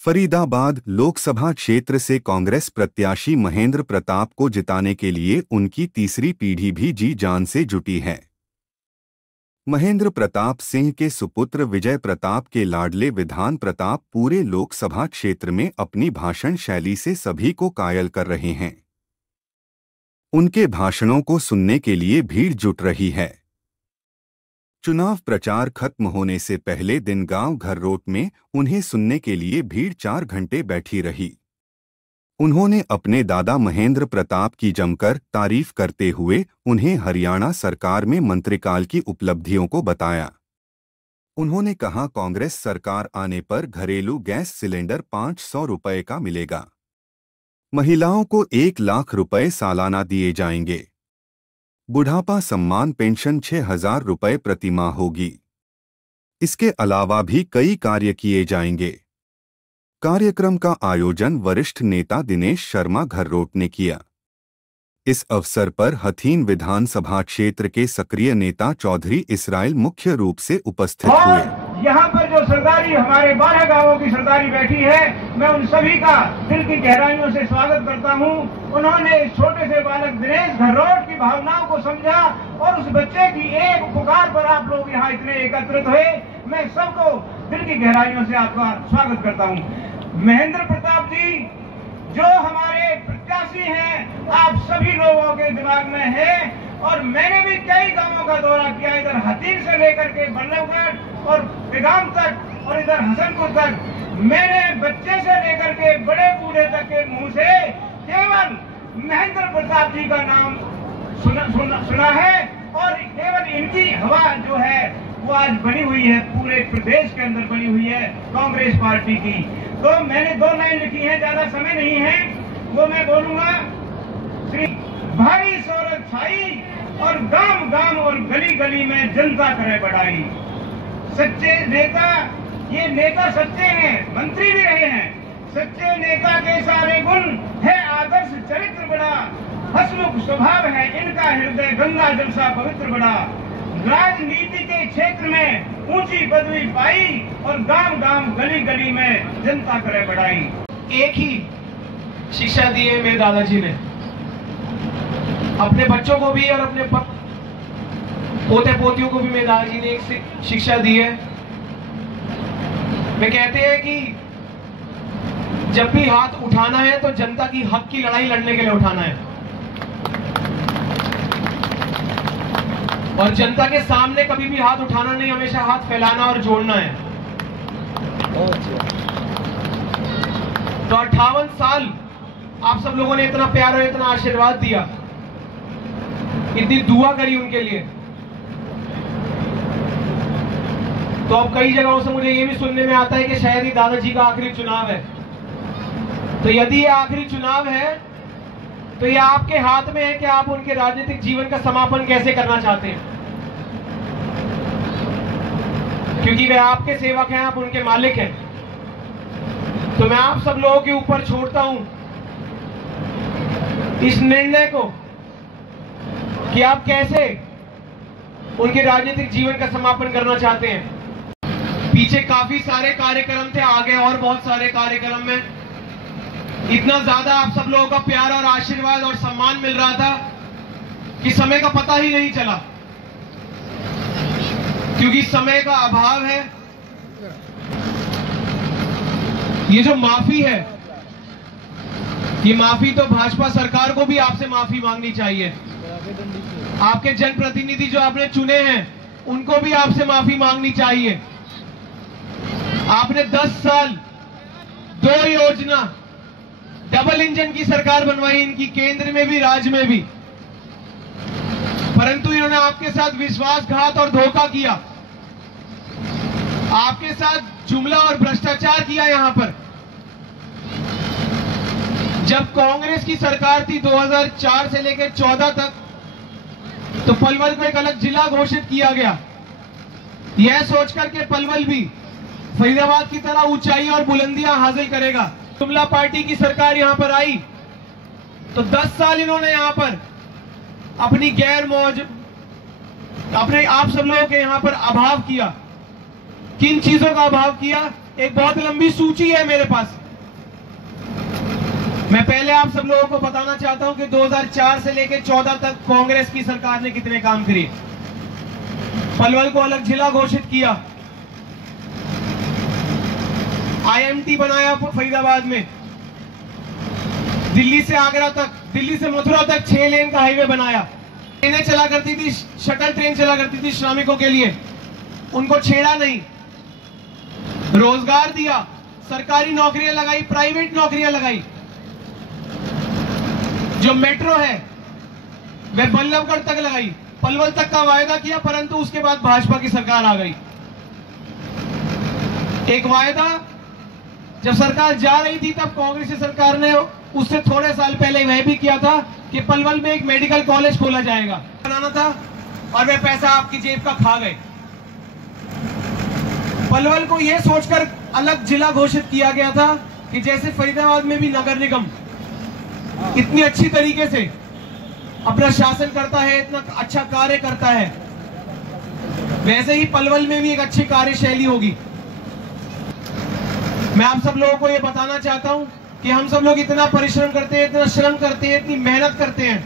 फरीदाबाद लोकसभा क्षेत्र से कांग्रेस प्रत्याशी महेंद्र प्रताप को जिताने के लिए उनकी तीसरी पीढ़ी भी जी जान से जुटी है। महेंद्र प्रताप सिंह के सुपुत्र विजय प्रताप के लाडले विधान प्रताप पूरे लोकसभा क्षेत्र में अपनी भाषण शैली से सभी को कायल कर रहे हैं। उनके भाषणों को सुनने के लिए भीड़ जुट रही है। चुनाव प्रचार खत्म होने से पहले दिन गांव घररोट में उन्हें सुनने के लिए भीड़ 4 घंटे बैठी रही। उन्होंने अपने दादा महेंद्र प्रताप की जमकर तारीफ करते हुए उन्हें हरियाणा सरकार में मंत्रिकाल की उपलब्धियों को बताया। उन्होंने कहा, कांग्रेस सरकार आने पर घरेलू गैस सिलेंडर 500 रुपये का मिलेगा। महिलाओं को 1 लाख रुपए सालाना दिए जाएंगे। बुढ़ापा सम्मान पेंशन 6,000 रुपये प्रतिमाह होगी। इसके अलावा भी कई कार्य किए जाएंगे। कार्यक्रम का आयोजन वरिष्ठ नेता दिनेश शर्मा घररोट ने किया। इस अवसर पर हथीन विधानसभा क्षेत्र के सक्रिय नेता चौधरी इसराइल मुख्य रूप से उपस्थित हुए। यहाँ पर जो सरदारी हमारे 12 गांवों की सरदारी बैठी है, मैं उन सभी का दिल की गहराइयों से स्वागत करता हूँ। उन्होंने इस छोटे से बालक दिनेश घररोट की भावनाओं को समझा और उस बच्चे की एक पुकार पर आप लोग यहाँ इतने एकत्रित हुए। मैं सबको दिल की गहराइयों से आपका स्वागत करता हूँ। महेंद्र प्रताप जी जो हमारे प्रत्याशी हैं, आप सभी लोगों के दिमाग में है और मैंने भी कई गांवों का दौरा किया, इधर हथीन से लेकर के बल्लभगढ़ और पेगाम तक और इधर हसनपुर तक। मैंने बच्चे से लेकर के बड़े बूढ़े तक के मुंह से केवल महेंद्र प्रताप जी का नाम सुना है और केवल इनकी हवा जो है वो आज बनी हुई है, पूरे प्रदेश के अंदर बनी हुई है कांग्रेस पार्टी की। तो मैंने 2 लाइन लिखी है, ज्यादा समय नहीं है, वो मैं बोलूंगा। श्री भारी शौरत छाई और गांव गांव और गली गली में जनता करे बढ़ाई। सच्चे नेता, ये नेता सच्चे हैं, मंत्री भी रहे हैं। सच्चे नेता के सारे गुण है, आदर्श चरित्र बड़ा, हसमुख स्वभाव है इनका, हृदय गंगा जल सा पवित्र बड़ा। राजनीति के क्षेत्र में ऊंची पदवी पाई और गांव गांव गली गली में जनता करे बढ़ाई। एक ही शिक्षा दी है मेरे दादाजी ने, अपने बच्चों को भी और अपने पोते पोतियों को भी मेरे दादाजी ने एक शिक्षा दी है। वे कहते हैं कि जब भी हाथ उठाना है तो जनता की हक की लड़ाई लड़ने के लिए उठाना है और जनता के सामने कभी भी हाथ उठाना नहीं, हमेशा हाथ फैलाना और जोड़ना है। तो 58 साल आप सब लोगों ने इतना प्यार और इतना आशीर्वाद दिया, इतनी दुआ करी उनके लिए। तो अब कई जगहों से मुझे ये भी सुनने में आता है कि शायद ही दादाजी का आखिरी चुनाव है। तो यदि ये आखिरी चुनाव है तो ये आपके हाथ में है कि आप उनके राजनीतिक जीवन का समापन कैसे करना चाहते हैं, क्योंकि वे आपके सेवक हैं, आप उनके मालिक हैं। तो मैं आप सब लोगों के ऊपर छोड़ता हूं इस निर्णय को कि आप कैसे उनके राजनीतिक जीवन का समापन करना चाहते हैं। पीछे काफी सारे कार्यक्रम थे, आगे और बहुत सारे कार्यक्रम में इतना ज्यादा आप सब लोगों का प्यार और आशीर्वाद और सम्मान मिल रहा था कि समय का पता ही नहीं चला, क्योंकि समय का अभाव है। ये जो माफी है, ये माफी तो भाजपा सरकार को भी आपसे माफी मांगनी चाहिए। आपके जनप्रतिनिधि जो आपने चुने हैं उनको भी आपसे माफी मांगनी चाहिए। आपने 10 साल 2 योजना डबल इंजन की सरकार बनवाई इनकी, केंद्र में भी राज्य में भी, परंतु इन्होंने आपके साथ विश्वासघात और धोखा किया, आपके साथ जुमला और भ्रष्टाचार किया। यहां पर जब कांग्रेस की सरकार थी 2004 से लेकर 14 तक, तो पलवल को एक अलग जिला घोषित किया गया, यह सोचकर के पलवल भी फरीदाबाद की तरह ऊंचाई और बुलंदियां हासिल करेगा। जुमला पार्टी की सरकार यहां पर आई तो 10 साल इन्होंने यहां पर अपनी गैर मौज, अपने आप सब लोगों के यहां पर अभाव किया। किन चीजों का अभाव किया? एक बहुत लंबी सूची है मेरे पास। मैं पहले आप सब लोगों को बताना चाहता हूं कि 2004 से लेकर 14 तक कांग्रेस की सरकार ने कितने काम किए। पलवल को अलग जिला घोषित किया, IMT बनाया फरीदाबाद में, दिल्ली से आगरा तक, दिल्ली से मथुरा तक 6 लेन का हाईवे बनाया। ट्रेनें चला करती थी, शटल ट्रेन चला करती थी श्रमिकों के लिए, उनको छेड़ा नहीं, रोजगार दिया, सरकारी नौकरियां लगाई, प्राइवेट नौकरियां लगाई। जो मेट्रो है वह बल्लभगढ़ तक लगाई, पलवल तक का वायदा किया, परंतु उसके बाद भाजपा की सरकार आ गई। एक वायदा जब सरकार जा रही थी तब कांग्रेस की सरकार ने उससे थोड़े साल पहले वह भी किया था कि पलवल में एक मेडिकल कॉलेज खोला जाएगा, बनाना था, और वह पैसा आपकी जेब का खा गए। पलवल को यह सोचकर अलग जिला घोषित किया गया था कि जैसे फरीदाबाद में भी नगर निगम इतनी अच्छी तरीके से अपना शासन करता है, इतना अच्छा कार्य करता है, वैसे ही पलवल में भी एक अच्छी कार्यशैली होगी। मैं आप सब लोगों को यह बताना चाहता हूं कि हम सब लोग इतना परिश्रम करते हैं, इतना श्रम करते हैं, इतनी मेहनत करते हैं,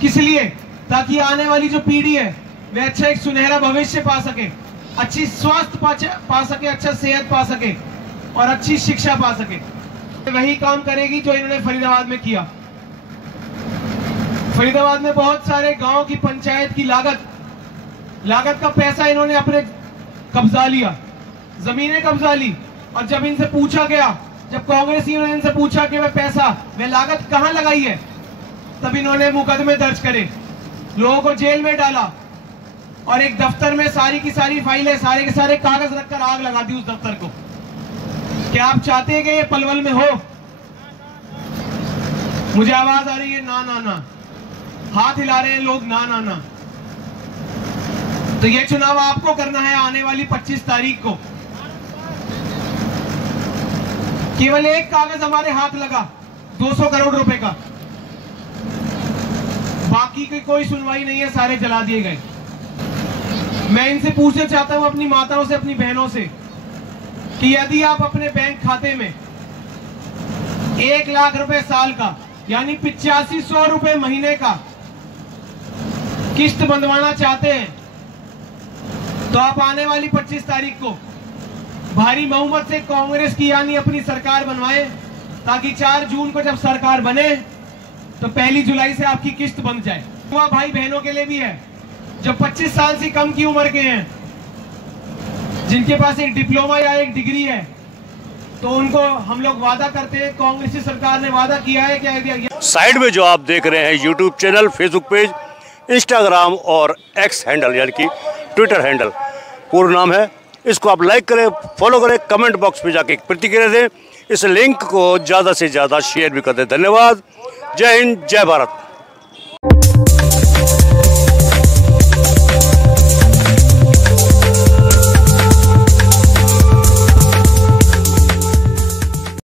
किस लिए? ताकि आने वाली जो पीढ़ी है वह अच्छा एक सुनहरा भविष्य पा सके, अच्छी स्वास्थ्य पा सके, अच्छा सेहत पा सके और अच्छी शिक्षा पा सके। वही काम करेगी जो इन्होंने फरीदाबाद में किया। फरीदाबाद में बहुत सारे गांव की पंचायत की लागत का पैसा इन्होंने अपने कब्जा लिया, जमीनें कब्जा ली, और जब इनसे पूछा गया, जब कांग्रेसियों ने इनसे पूछा कि वह पैसा, वह लागत कहां लगाई है, तब इन्होंने मुकदमे दर्ज करे, लोगों को जेल में डाला और एक दफ्तर में सारी की सारी फाइलें, सारे के सारे कागज रखकर आग लगा दी उस दफ्तर को। क्या आप चाहते हैं कि ये पलवल में हो? मुझे आवाज आ रही है ना ना ना, हाथ हिला रहे हैं लोग ना ना ना। तो ये चुनाव आपको करना है आने वाली 25 तारीख को। केवल एक कागज हमारे हाथ लगा 200 करोड़ रुपए का, बाकी की कोई सुनवाई नहीं है, सारे जला दिए गए। मैं इनसे पूछना चाहता हूं, अपनी माताओं से, अपनी बहनों से, कि यदि आप अपने बैंक खाते में 1 लाख रुपए साल का यानी 8500 रुपए महीने का किस्त बंधवाना चाहते हैं तो आप आने वाली 25 तारीख को भारी बहुमत से कांग्रेस की यानी अपनी सरकार बनवाएं, ताकि 4 जून को जब सरकार बने तो 1 जुलाई से आपकी किस्त बंध जाए। युवा भाई बहनों के लिए भी है जो 25 साल से कम की उम्र के हैं, जिनके पास एक डिप्लोमा या एक डिग्री है, तो उनको हम लोग वादा करते हैं, कांग्रेस की सरकार ने वादा किया है कि साइड में जो आप देख रहे हैं YouTube channel, Facebook page, Instagram और एक्स हैंडल यानी कि ट्विटर हैंडल पूर्ण नाम है, इसको आप लाइक करें, फॉलो करें, कमेंट बॉक्स में जाके प्रतिक्रिया दें, इस लिंक को ज़्यादा से ज़्यादा शेयर भी कर दें। धन्यवाद। जय हिंद, जय भारत।